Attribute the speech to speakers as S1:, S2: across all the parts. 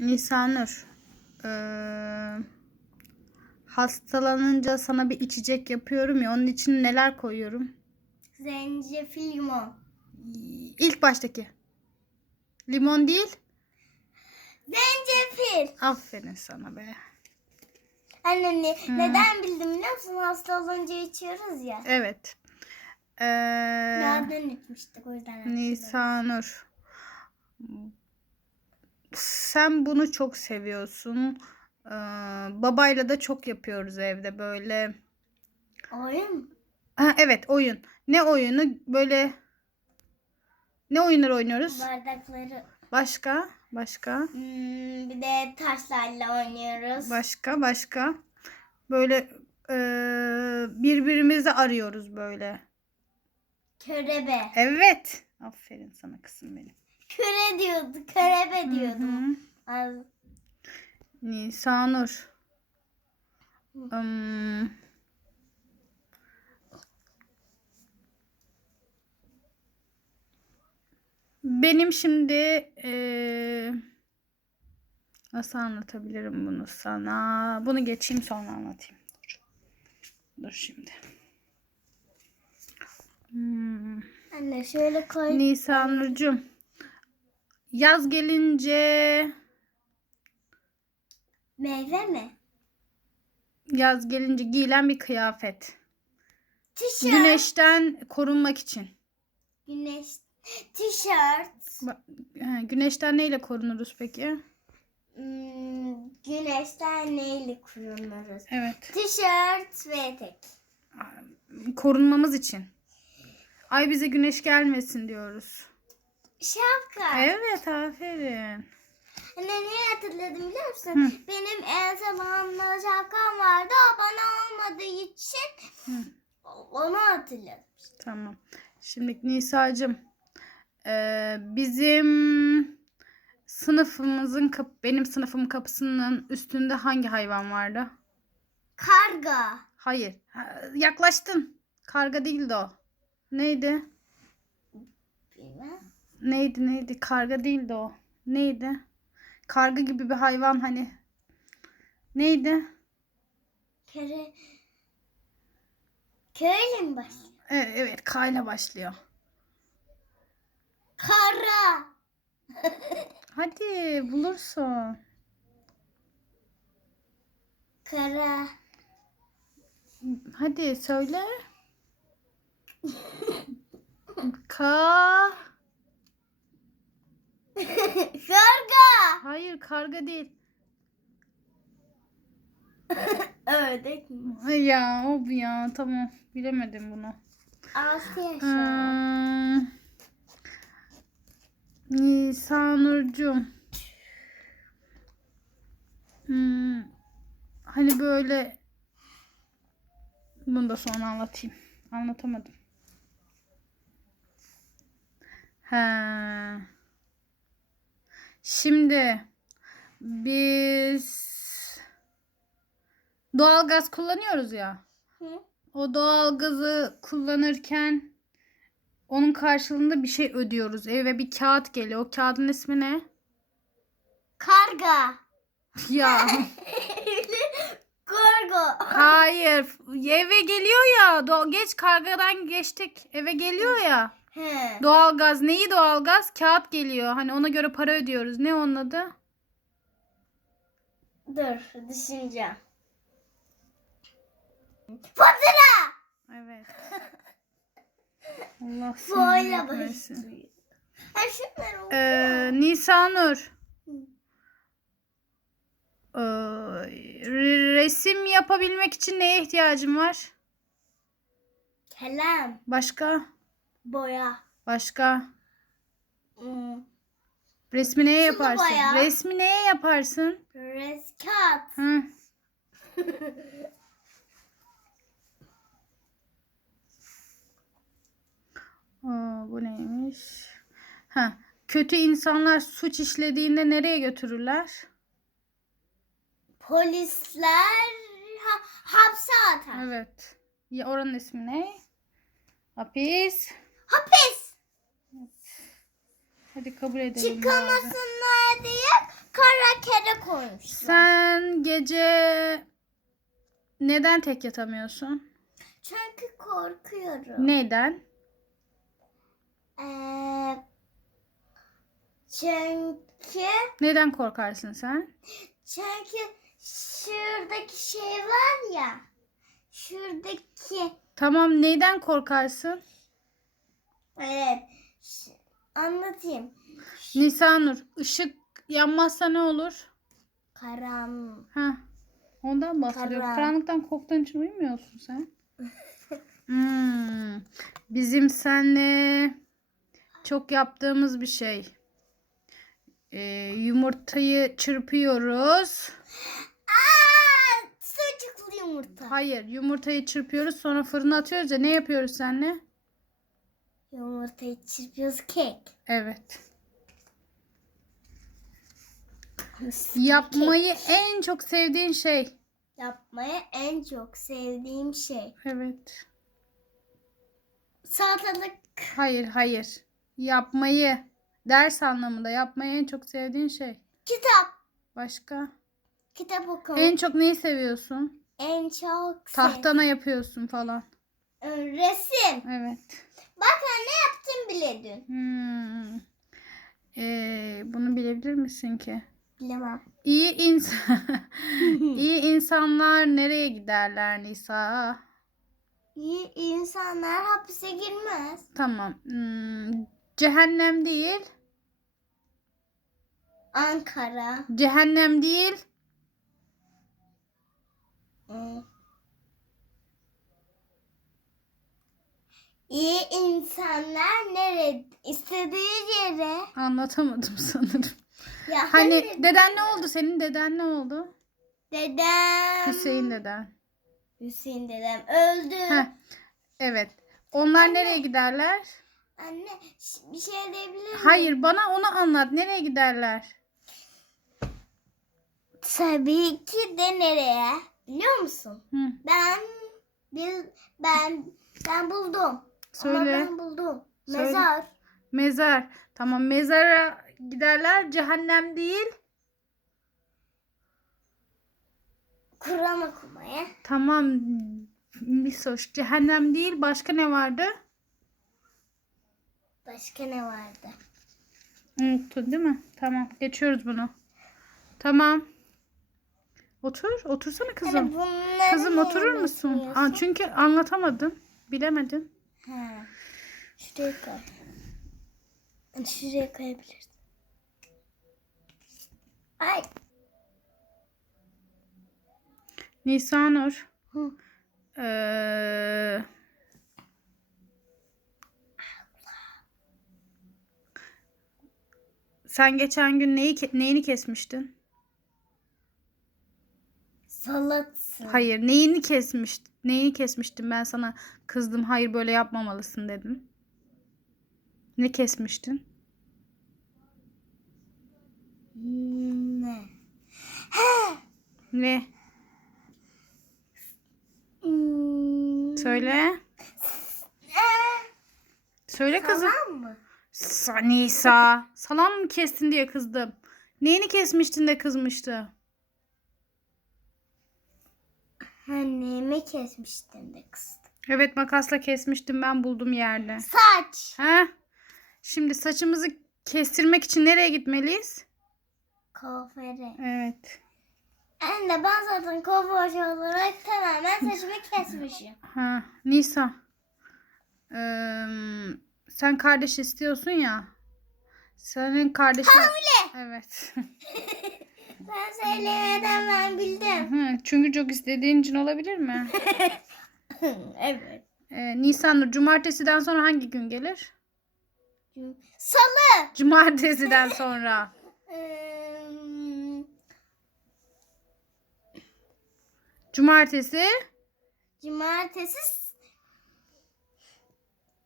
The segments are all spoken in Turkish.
S1: Nisanur. Ee, hastalanınca sana bir içecek yapıyorum ya onun için neler koyuyorum?
S2: Zencefil limon.
S1: İlk baştaki. Limon değil.
S2: Zencefil.
S1: Aferin sana be.
S2: Anne ne, neden bildim biliyor musun? Hasta olunca içiyoruz ya.
S1: Evet. Ee,
S2: Nereden içmiştik o yüzden.
S1: Nisanur. Sen bunu çok seviyorsun. Ee, babayla da çok yapıyoruz evde böyle.
S2: Oyun.
S1: Ha, evet oyun. Ne oyunu? Böyle ne oyunlar oynuyoruz?
S2: Bardakları.
S1: Başka? Başka?
S2: Hmm, bir de taşlarla oynuyoruz.
S1: Başka? Başka? Böyle eee, birbirimizi arıyoruz böyle.
S2: Körebe.
S1: Evet. Aferin sana kızım benim.
S2: Köre diyordu. Körebe diyordum. Az.
S1: Nisanur. Hmm. Benim şimdi eee, nasıl anlatabilirim bunu sana? Bunu geçeyim sonra anlatayım. Dur. Dur şimdi. Hmm.
S2: Anne şöyle koy.
S1: Nisanurcuğum. Yaz gelince
S2: Meyve mi?
S1: yaz gelince giyilen bir kıyafet.
S2: Tişört.
S1: Güneşten korunmak için.
S2: Güneş. Tişört.
S1: Ba- Güneşten neyle korunuruz peki?
S2: Hmm, güneşten neyle kuruluruz?
S1: Evet.
S2: Tişört ve etek.
S1: Korunmamız için. Ay bize güneş gelmesin diyoruz.
S2: Şapka.
S1: Evet aferin.
S2: Anne niye hatırladım biliyor musun? Benim el zamanlı şapkam vardı. O bana olmadığı için
S1: Hı.
S2: onu hatırladım.
S1: Tamam. Şimdi Nisa'cığım eee, bizim sınıfımızın kap benim sınıfımın kapısının üstünde hangi hayvan vardı?
S2: Karga.
S1: Hayır. Ha, yaklaştın. Karga değildi o. Neydi?
S2: Bilmem.
S1: Neydi neydi? Karga değildi o. Neydi? Karga gibi bir hayvan hani. Neydi?
S2: Köre. Köyle mi başlıyor?
S1: Evet, evet K ile başlıyor.
S2: Kara.
S1: Hadi bulursun.
S2: Kara.
S1: Hadi söyle. K.
S2: Karga.
S1: Hayır karga değil.
S2: Ördek mi?
S1: Ya o ya tamam bilemedim bunu.
S2: Altı yaşında.
S1: Hmm. Nisanurcuğum. Hmm. Hani böyle bunu da sonra anlatayım. Anlatamadım. He. Şimdi biz doğalgaz kullanıyoruz ya.
S2: Hı?
S1: O doğalgazı kullanırken onun karşılığında bir şey ödüyoruz. Eve bir kağıt geliyor. O kağıdın ismi ne?
S2: Karga.
S1: Ya
S2: Karga.
S1: hayır. Eve geliyor ya. Do- geç kargadan geçtik. Eve geliyor ya.
S2: He.
S1: Doğalgaz. Neyi doğalgaz? Kağıt geliyor. Hani ona göre para ödüyoruz. Ne onun adı?
S2: Dur düşüneceğim. Fatura.
S1: Evet. Allah
S2: Böyle başlıyor. Ha şunları oku.
S1: Ee, Nisanur. Ee, re- resim yapabilmek için neye ihtiyacın var?
S2: Kalem.
S1: Başka?
S2: Boya.
S1: Başka?
S2: Hmm.
S1: Resmi neye yaparsın?
S2: boya.
S1: Resmi neye yaparsın?
S2: Res kağıt.
S1: Hı. Aa, bu neymiş? Ha, kötü insanlar suç işlediğinde nereye götürürler?
S2: Polisler ha, hapse atar.
S1: Evet. Ya oranın ismi ne? Hapis.
S2: Hapis.
S1: Hadi kabul edelim.
S2: Çıkamasınlar diye kara koymuşlar.
S1: Sen gece neden tek yatamıyorsun?
S2: Çünkü korkuyorum.
S1: Neden?
S2: Ee, çünkü
S1: Neden korkarsın sen?
S2: çünkü şuradaki şey var ya. Şuradaki
S1: Tamam neyden korkarsın?
S2: Evet ş- anlatayım.
S1: Nisanur ışık yanmazsa ne olur?
S2: Karan
S1: Ha. Ondan bahsediyorum.
S2: Karan-
S1: Karanlıktan korktuğun için uyumuyorsun sen. Hmm. Bizim senle çok yaptığımız bir şey. Ee, yumurtayı çırpıyoruz.
S2: Aa, sucuklu yumurta.
S1: Hayır, yumurtayı çırpıyoruz sonra fırına atıyoruz ya. Ne yapıyoruz senle?
S2: Yumurtayı çırpıyoruz kek.
S1: Evet. Yapmayı en çok sevdiğin şey.
S2: Yapmayı en çok sevdiğim şey.
S1: Evet.
S2: Salatalık.
S1: Hayır, hayır. Yapmayı ders anlamında yapmayı en çok sevdiğin şey.
S2: Kitap.
S1: Başka?
S2: Kitap okumak.
S1: En çok neyi seviyorsun?
S2: En çok sev-
S1: Tahtana yapıyorsun falan.
S2: Resim.
S1: Evet.
S2: Bak ne yaptım bile dün.
S1: Hmm. Ee, bunu bilebilir misin ki?
S2: Bilemem.
S1: İyi insan iyi insanlar nereye giderler Nisa?
S2: İyi insanlar hapise girmez.
S1: Tamam. Hmm, cehennem değil.
S2: Ankara.
S1: Cehennem değil.
S2: Hmm. İyi insanlar nerede? İstediği yere.
S1: Anlatamadım sanırım.
S2: Ya
S1: Hani deden ne oldu? Senin deden ne oldu?
S2: dedem.
S1: Hüseyin deden.
S2: Hüseyin dedem öldü.
S1: Heh, evet. Onlar nereye giderler?
S2: Anne bir şey diyebilir miyim?
S1: Hayır, bana onu anlat. Nereye giderler?
S2: Tabii ki de nereye? Biliyor musun?
S1: Hı,
S2: Ben bil ben ben buldum. Ama
S1: söyle.
S2: ben buldum.
S1: Söyle.
S2: Mezar.
S1: Mezar. Tamam, mezara giderler. Cehennem değil.
S2: Kur'an okumaya.
S1: Tamam. Misoş. Cehennem değil. Başka ne vardı?
S2: Başka ne vardı?
S1: Unuttun değil mi? Tamam. Geçiyoruz bunu. Tamam. Otur. Otursana kızım.
S2: Hani
S1: Kızım oturur musun? Aa, çünkü anlatamadın. Bilemedin.
S2: Ha. Şuraya koy. Şuraya koyabilirsin. Ay.
S1: Nisanur.
S2: Hı.
S1: Ee, sen geçen gün neyi neyini kesmiştin? Hayır, neyini kesmiş? Neyini kesmiştin? Ben sana kızdım. Hayır böyle yapmamalısın dedim. Ne kesmiştin?
S2: Ne?
S1: Ne?
S2: Hmm.
S1: Söyle. Söyle kızım.
S2: Tamam mı?
S1: Sa Nisa. Salam mı kestin diye kızdım. Neyini kesmiştin de kızmıştı?
S2: Annemi kesmiştim de kızdım.
S1: Evet makasla kesmiştim ben buldum yerde.
S2: Saç.
S1: Ha? Şimdi saçımızı kestirmek için nereye gitmeliyiz?
S2: Kuaföre.
S1: Evet.
S2: Anne ben zaten kuaför olarak tamamen saçımı kesmişim.
S1: Ha, Nisa. Ee, sen kardeş istiyorsun ya. Senin kardeşin...
S2: Hamile.
S1: Evet.
S2: Ben söylemeden ben bildim.
S1: Hı, çünkü çok istediğin için olabilir mi?
S2: evet.
S1: Ee, Nisan cumartesiden sonra hangi gün gelir?
S2: Salı.
S1: Cumartesiden sonra. Cumartesi.
S2: Cumartesi.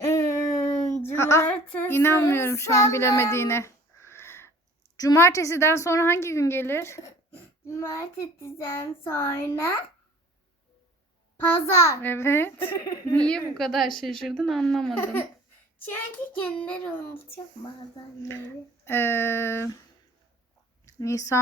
S2: Hmm, Cumartesi.
S1: İnanmıyorum şu an
S2: salı.
S1: bilemediğine. Cumartesiden sonra hangi gün gelir?
S2: Cumartesiden sonra pazar.
S1: Evet. Niye bu kadar şaşırdın anlamadım.
S2: Çünkü günleri unutuyorum bazenleri.
S1: Ee, Nisan